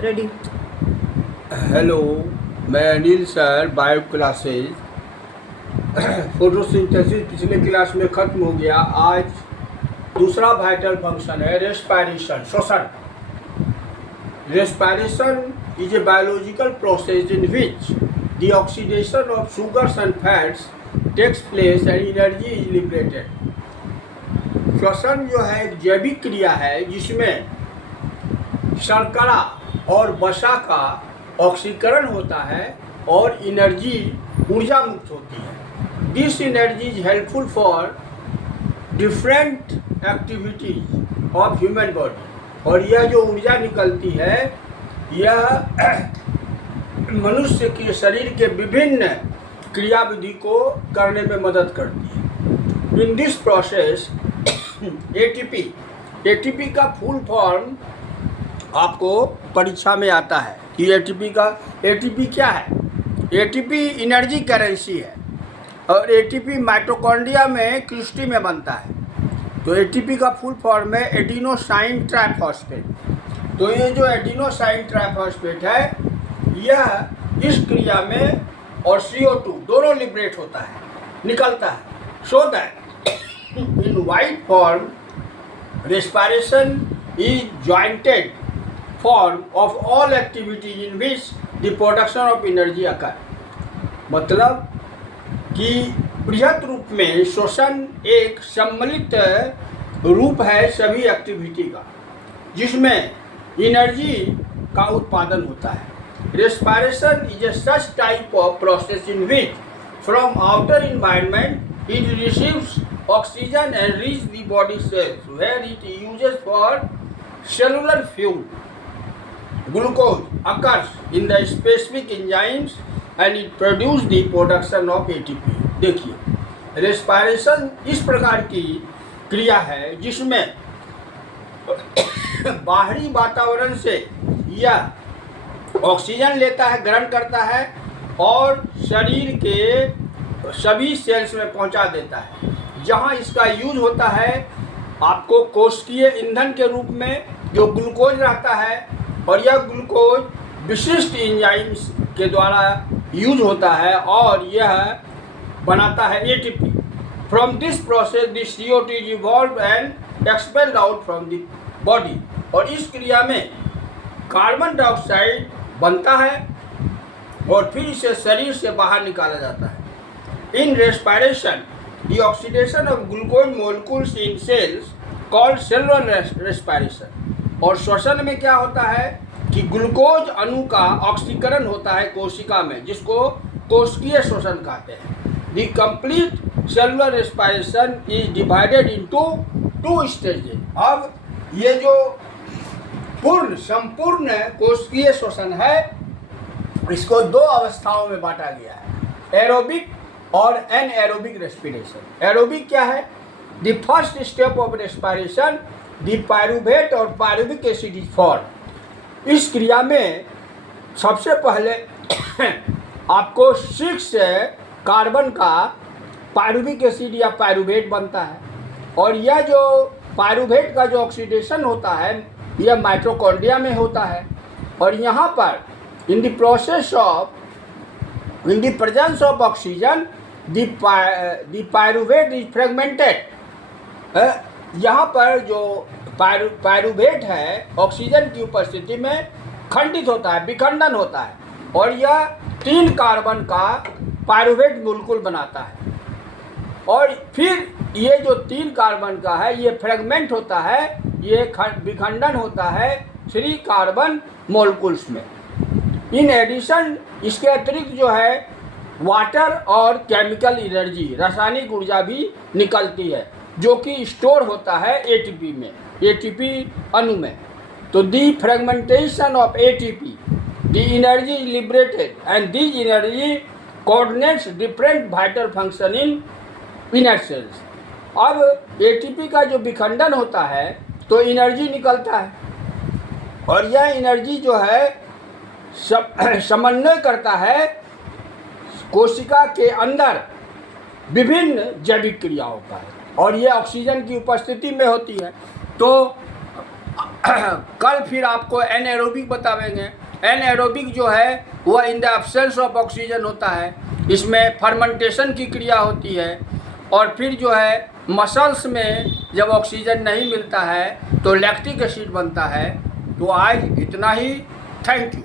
Ready. Hello, मैं Anil sir, bio classes. Photosynthesis पिछले class में ख़त्म हो गया। आज दूसरा वाइटल फंक्शन है रेस्पिरेशन, श्वसन। Respiration is a biological process in which the oxidation of sugars and fats takes place and energy is liberated. श्वसन जो है एक जैविक क्रिया है जिसमें शर्करा और वसा का ऑक्सीकरण होता है और एनर्जी ऊर्जा मुक्त होती है। This energy is helpful for different activities of human body. और यह जो ऊर्जा निकलती है यह मनुष्य के शरीर के विभिन्न क्रियाविधि को करने में मदद करती है। इन दिस प्रोसेस एटीपी का फुल फॉर्म आपको परीक्षा में आता है कि एटीपी क्या है। एटीपी एनर्जी करेंसी है और एटीपी माइटोकॉन्ड्रिया में क्रिस्टी में बनता है। तो एटीपी का फुल फॉर्म है एडिनोसाइन ट्राइफॉस्फेट। तो ये जो एडिनोसाइन ट्राइफॉस्फेट है यह इस क्रिया में और CO2 दोनों लिबरेट होता है, निकलता है। So that in white form respiration is jointed form of all activities in which the production of energy occur। मतलब कि बृहत रूप में श्वसन एक सम्मिलित रूप है सभी एक्टिविटी का जिसमें एनर्जी का उत्पादन होता है। Respiration is A such type of process in which from outer environment it receives oxygen and reach the body cells where it uses for cellular fuel. Glucose occurs in the specific enzymes and it produces the production of ATP। देखिए, respiration इस प्रकार की क्रिया है जिसमें बाहरी वातावरण से यह ऑक्सीजन लेता है, ग्रहण करता है और शरीर के सभी सेल्स में पहुंचा देता है। जहाँ इसका यूज होता है आपको कोशिकीय ईंधन के रूप में जो ग्लूकोज रहता है और यह ग्लूकोज विशिष्ट एंजाइम्स के द्वारा यूज होता है और यह बनाता है ATP. From this process the CO2 is evolve and expelled out from the body. और इस क्रिया में कार्बन डाइऑक्साइड बनता है और फिर इसे शरीर से बाहर निकाला जाता है। In respiration the oxidation of glucose molecules in cells called cellular respiration। और श्वसन में क्या होता है कि ग्लूकोज अणु का ऑक्सीकरण होता है कोशिका में जिसको कोशिकीय श्वसन कहते हैं। The complete cellular respiration is divided into two stages। अब ये जो संपूर्ण कोशिकीय श्वसन है इसको दो अवस्थाओं में बांटा गया है, एरोबिक और एनएरोबिक रेस्पिरेशन। एरोबिक क्या है? The first step of respiration the pyruvate और पायरुविक एसिड इज फॉर्म। इस क्रिया में सबसे पहले आपको 6 कार्बन का पायरुविक एसिड या पायरुवेट बनता है और यह जो पायरुवेट का जो ऑक्सीडेशन होता है यह माइटोकॉन्ड्रिया में होता है। और यहाँ पर in the process of in the presence of oxygen the pyruvate is fragmented। यहाँ पर जो पायरुवेट है ऑक्सीजन की उपस्थिति में खंडित होता है, विखंडन होता है और यह 3 कार्बन का पायरुवेट मोलेक्यूल बनाता है। और फिर ये जो 3 कार्बन का है ये फ्रेगमेंट होता है, ये विखंडन होता है 3 कार्बन मोलेक्यूल्स में। इन एडिशन इसके अतिरिक्त जो है वाटर और केमिकल एनर्जी, रासायनिक ऊर्जा भी निकलती है जो कि स्टोर होता है एटीपी में, एटीपी अणु में। तो the fragmentation of ATP the energy is liberated and this energy coordinates different vital function in inner cells. अब एटीपी का जो विखंडन होता है तो एनर्जी निकलता है और यह एनर्जी जो है समन्वय करता है कोशिका के अंदर विभिन्न जैविक क्रियाओं का और यह ऑक्सीजन की उपस्थिति में होती है। तो कल फिर आपको एनएरोबिक बतावेंगे। एनएरोबिक जो है वह in the absence of oxygen होता है, इसमें फर्मेंटेशन की क्रिया होती है, और फिर जो है मसल्स में जब ऑक्सीजन नहीं मिलता है तो लैक्टिक एसिड बनता है। तो आज इतना ही, थैंक यू।